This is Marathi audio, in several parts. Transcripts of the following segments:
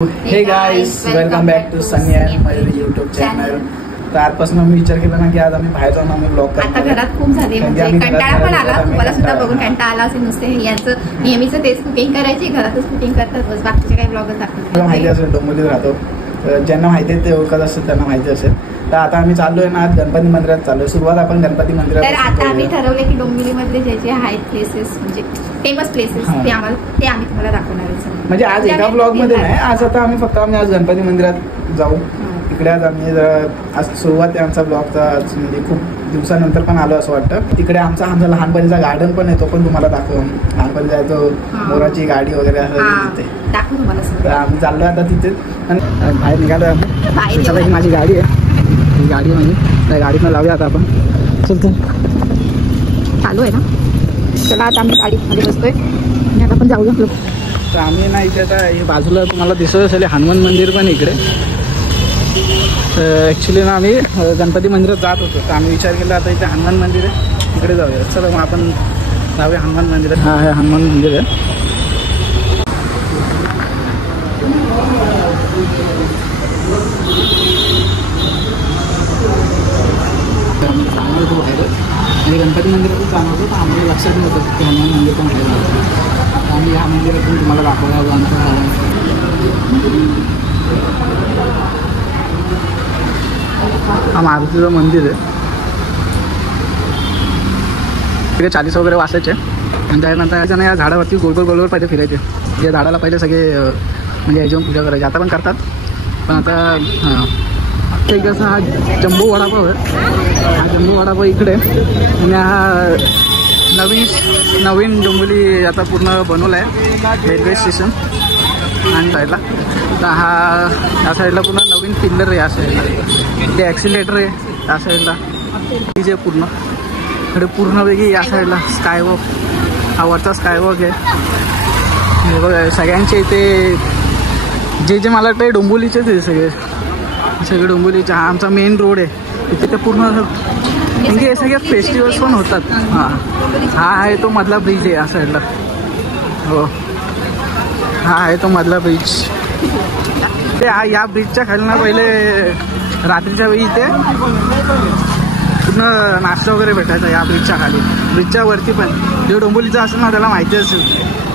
हे guys, welcome back to Sunny and Mayur YouTube channel. तर आजपासून मी विचार केला ना की आज आम्ही बाहेर जाऊन आम्ही ब्लॉग करणार. आता घरात खूप झाले म्हणजे कंटाळा पण आला, मला सुद्धा बघून कंटाळा आला असेल. नुसते यांचं नेहमीच तेच कुकिंग करायची, घरातच कुकिंग करतात बस, बाकीचे काही ब्लॉगच दाखवतात. माहिती असेल डोंबिवलीत राहतो, ज्यांना माहिती आहे ते ओळखत असेल त्यांना माहिती असेल. तर आता आम्ही चाललोय ना, आज गणपती मंदिरात चाललोय. सुरुवात आपण गणपती मंदिरात. तर आता आम्ही ठरवले की डोंबिवलीमधले जे जे आहेत प्लेसेस म्हणजे फेमस प्लेसेस ते आम्ही तुम्हाला दाखवणार आहे. म्हणजे आज एका ब्लॉग मध्ये नाही, आज आता आम्ही फक्त आज गणपती मंदिरात जाऊ. तिकडे आज आम्ही आज सुरुवात आहे आमचा ब्लॉगचा. आज म्हणजे खूप दिवसानंतर पण आलो असं वाटतं. तिकडे आमचा लहानपणीचा गार्डन पण आहे, तो पण तुम्हाला दाखवू. लहानपणी जायचो, मोराची गाडी वगैरे असं तिथे दाखवू तुम्हाला. तर आम्ही चाललोय आता तिथे आणि बाहेर निघालोय आम्ही. चला, ही माझी गाडी आहे, ही गाडी म्हणजे त्या गाडीतनं लावूया आता आपण. चल चालू आहे ना. चला आता आम्ही गाडीमध्ये बसतोय आणि आता आपण जाऊया. तर आम्ही ना इथे आता हे बाजूला तुम्हाला दिसत असेल हनुमान मंदिर पण इकडे. तर ॲक्च्युली ना आम्ही गणपती मंदिरात जात होतो, तर आम्ही विचार केला आता इथे हनुमान मंदिर आहे, इकडे जाऊया. चला मग आपण जाऊया हनुमान मंदिरात. हा हे हनुमान मंदिर आहे. आणि गणपती मंदिरातून जाणार होतो, तर आम्हाला लक्षात नव्हतं की हनुमान मंदिर पण आहे. आम्ही ह्या मंदिरातून तुम्हाला दाखवलं हा मारुतीचं मंदिर आहे. तिकडे 40 वगैरे वाचायचे आणि त्यानंतर या झाडावरती गोलगोल पहिले फिरायचे. या झाडाला पहिले सगळे म्हणजे याच्यावर पूजा करायची. आता पण करतात, पण आता एक असा हा जम्बो वडापाव आहे. हा जम्बो वडापाव इकडे आणि हा नवीन डोंबिवली आता पूर्ण बनवलं आहे रेल्वे स्टेशन. आणि साईडला तर ह्या साईडला पूर्ण नवीन पिल्लर आहे. या साईडला ते ॲक्सिलेटर आहे. त्या साईडला जे पूर्ण इकडे पूर्ण वेगळी. या साईडला स्कायवॉक, हा वरचा स्कायवॉक आहे. हे बघा सगळ्यांचे इथे जे मला वाटतं डोंबिवलीचेच आहे सगळे डोंबिवलीचे. हा आमचा मेन रोड आहे, तिथे पूर्ण म्हणजे हे सगळे फेस्टिवल्स पण होतात. हा आहे तो मधला ब्रिज आहे या साईडला. हो, हा आहे तो मधला ब्रिज. ते या ब्रिजच्या खाली ना पहिले रात्रीच्या वेळी इथे पूर्ण नाश्ता वगैरे भेटायचा या ब्रिजच्या खाली. ब्रिजच्या वरती पण जे डोंबिवलीचा असेल ना त्याला माहिती असेल,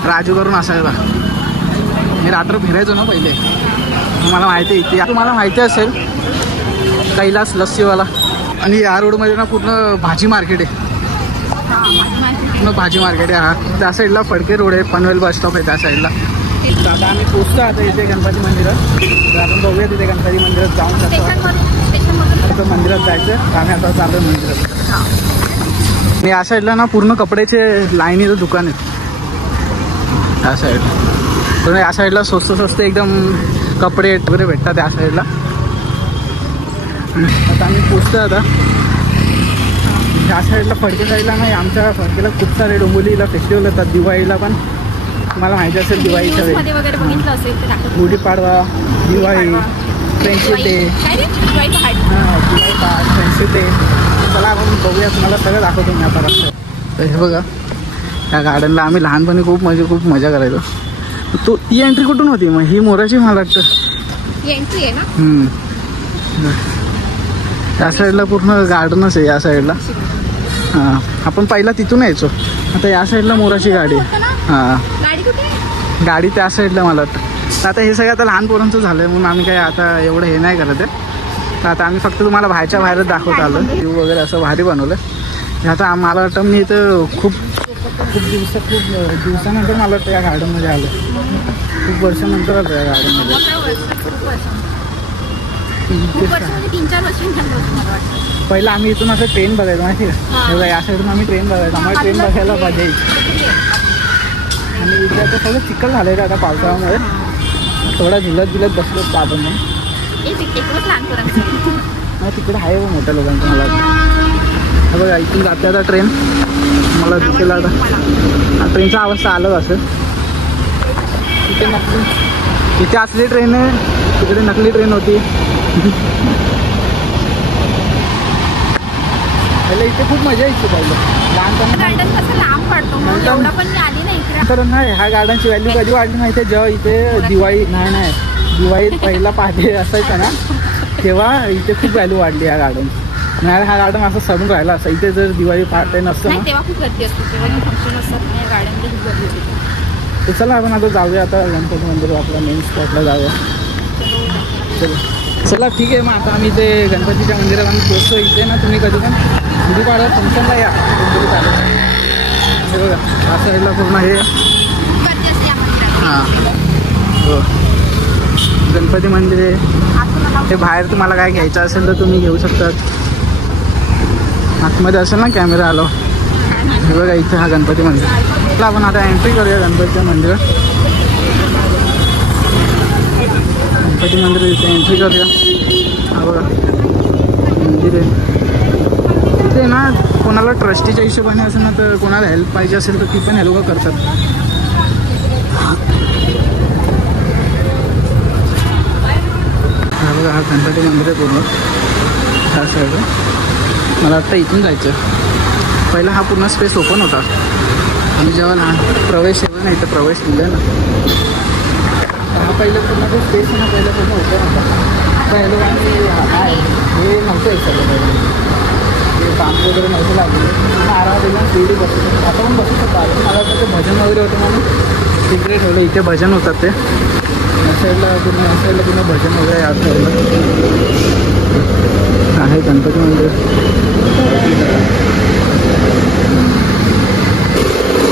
राजू करून असायला. मी रात्र फिरायचो ना पहिले, मला माहिती आहे. इथे तुम्हाला माहिती असेल कैलास लस्सीवाला. आणि या रोडमध्ये ना पूर्ण भाजी मार्केट आहे, पूर्ण भाजी मार्केट आहे. हा त्या साईडला फडके रोड आहे, पनवेल बस स्टॉप आहे त्या साईडला. तर आता आम्ही पोचतो आता इथे गणपती मंदिरात. तर आपण बघूया तिथे गणपती मंदिरात जाऊन कसं मंदिरात जायचं. तर आम्ही आता चालू आहे मंदिरात. आणि या साईडला ना पूर्ण कपड्याचे लाईनीचं दुकान आहे या साईडला. तर या साईडला स्वस्त एकदम कपडे वगैरे भेटतात या साईडला. आता आम्ही पोचतो आता या साईडला. फडके साईडला नाही, आमच्या फडकेला खूप सारे डोंबिवलीला फेस्टिवल येतात. दिवाळीला पण तुम्हाला माहिती असेल, दिवाळीच्या वेळी गुढीपाडवा, दिवाळी, फ्रेंडशिप डे. दिवाळी पहाट, फ्रेंडशिप डे. चला आपण बघूया, तुम्हाला सगळं दाखवतो मी आता. तर हे बघा या गार्डनला आम्ही लहानपणी खूप मजा करायचो. तो ती एंट्री कुठून होती मग? ही मोराची मला वाटतं एंट्री आहे ना. त्या साईडला पूर्ण गार्डनच आहे या साईडला. हां, आपण पहिला तिथून यायचो. आता या साईडला मोराची गाडी. हां, गाडी त्या साईडला मला वाटतं. आता हे सगळं आता लहान पोरांचं झालं आहे म्हणून आम्ही काय आता एवढं हे नाही करत आहे. तर आता आम्ही फक्त तुम्हाला बाहेरच दाखवत आलो. व्ह्यू वगैरे असं भारी बनवलं. आता मला वाटतं मी इथं खूप दिवसानंतर मला वाटतं या गार्डनमध्ये आलं. खूप वर्षानंतर आलं या गार्डनमध्ये. पहिला आम्ही इथून असं ट्रेन बघायचो माहिती आहे. या साईडून आम्ही ट्रेन बघायचो. आम्हाला ट्रेन बघायला पाहिजे. आणि इथे आता सगळं चिखल झालं आहे आता पावसाळ्यामुळे. थोडा झुलत बसलो आपण. तिकडे आहे बघ मोठ्या लोकांचं. मला बघा इथून जाते आता ट्रेन. मला दिसेल आता ट्रेनचा आवाज आलं असेल. तिथे इथे असली ट्रेन आहे, तिकडे नकली ट्रेन होती. इथे खूप मजा यायची पहिलं लहानपणी. गार्डन कसं लांब पडतो, एवढा पण मी आली नाही इकडे. तर नाही, ह्या गार्डनची व्हॅल्यू कधी वाढली माहिती आहे जेव्हा इथे दिवाळी नाही दिवाळीत पहिला पहाटे असायचा ना तेव्हा इथे खूप व्हॅल्यू वाढली या गार्डन. नाही हा गार्डन असं सरून राहिला असं. इथे जर दिवाळी पहाटे नसतं ना तेव्हा खूप गर्दी असते, तेव्हा फंक्शन असतात या गार्डनमध्ये खूप गर्दी होती. तर चला आपण आता जाऊया आता गणपती मंदिर आपल्या मेन स्पॉटला जाऊया. चला ठीक आहे. मग आता आम्ही ते गणपतीच्या मंदिरात आम्ही पोचतो. इथे ना तुम्ही कधी पण गुढीपाडवा फंक्शनला या गणपती चालू. हे बघा हा साईडला पूर्ण हे गर्दी असते या मंदिरात. हां हो गणपती मंदिर आहे. ते बाहेर तुम्हाला काय घ्यायचं असेल तर तुम्ही घेऊ शकतात. आतमध्ये असेल ना कॅमेरा आलो. हे बघा इथे हा गणपती मंदिर. चला आपण आता एंट्री करूया गणपतीच्या मंदिरात. गणपती मंदिर इथे एंट्री करूया. हा बघा मंदिर आहे. इथे ना कोणाला ट्रस्टीच्या हिशोबाने असेल ना तर कोणाला हेल्प पाहिजे असेल तर ती पण हेल्प करतात. हा बघा हा गणपती मंदिर आहे पूर्ण ह्या साईडला. मला वाटतं इथून जायचं. पहिला हा पूर्ण स्पेस ओपन होता आणि जेव्हा ना प्रवेश येतो ना इथं प्रवेश दिला ना हा पहिले पूर्ण जो स्पेस ना पहिलं पूर्ण ओपन होता. पहिलं आम्ही हे नव्हतं एक सगळं पहिले हे काम वगैरे नव्हतं लागले आराम दिला सीडी बसू. आता पण बसू शकतो. आता मला वाटतं ते भजन वगैरे होतं म्हणून तिकडे ठेवलं. इथे भजन होतात ते या साईडला पूर्ण भजन वगैरे या साईडला आहे गणपती मंदिर.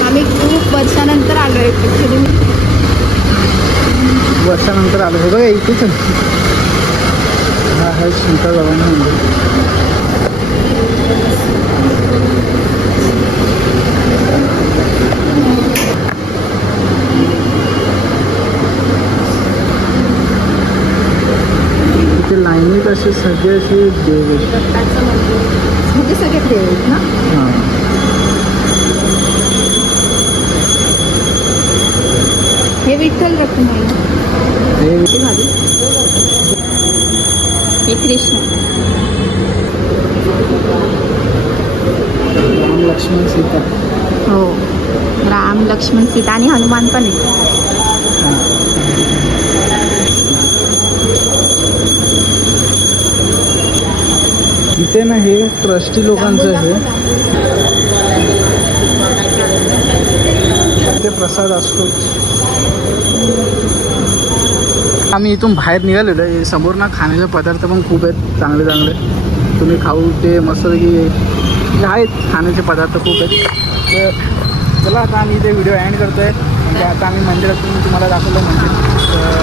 आम्ही खूप वर्षानंतर आलो आहे ॲक्च्युली. वर्षानंतर आलो. हे बघा इथेच हा आहे शंकर बाबांचं मंदिर. इथे लाईनीत असे सगळे असे देव आहेत. दत्ताचं मंदिर म्हणजे सगळे देव आहेत ना. हां हे विठ्ठल रखुमाई. हे हे कृष्ण. राम लक्ष्मण सीता. हो राम लक्ष्मण सीता आणि हनुमान पण आहे. इथे ना हे ट्रस्टी लोकांचं आहे. इथे प्रसाद असतो. आम्ही इथून बाहेर निघालेलो आहे. समोर ना खाण्याचे पदार्थ पण खूप आहेत चांगले चांगले. तुम्ही खाऊ ते मस्तपैकी आहेत खाण्याचे पदार्थ खूप आहेत. तर चला आता आम्ही इथे व्हिडिओ एंड करतो आहे. म्हणजे आता आम्ही मंदिरातून तुम्हाला दाखवलं मंदिर.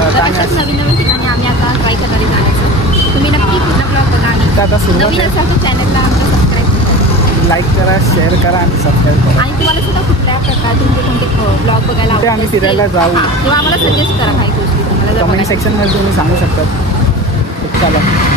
आता आम्ही नवीन नवीन ठिकाणी आम्ही आता ट्राय करणार जाण्याचं. तुम्ही नक्की पूर्ण ब्लॉग बघा आणि आता सुरुवात नवीन आहे. असाल तर चॅनलला आमचं सबस्क्राईब करा. लाईक करा शेअर करा आणि सबस्क्राईब करा. आणि तुम्हाला सुद्धा कुठल्या प्रकारचे कोणते ब्लॉग बघायला कुठे आम्ही आवडतील फिरायला जाऊ किंवा आम्हाला सजेस्ट करा काही गोष्टी तुम्हाला जर कमेंट बघायच्या सेक्शनमध्ये तुम्ही सांगू शकतात. चला असतील.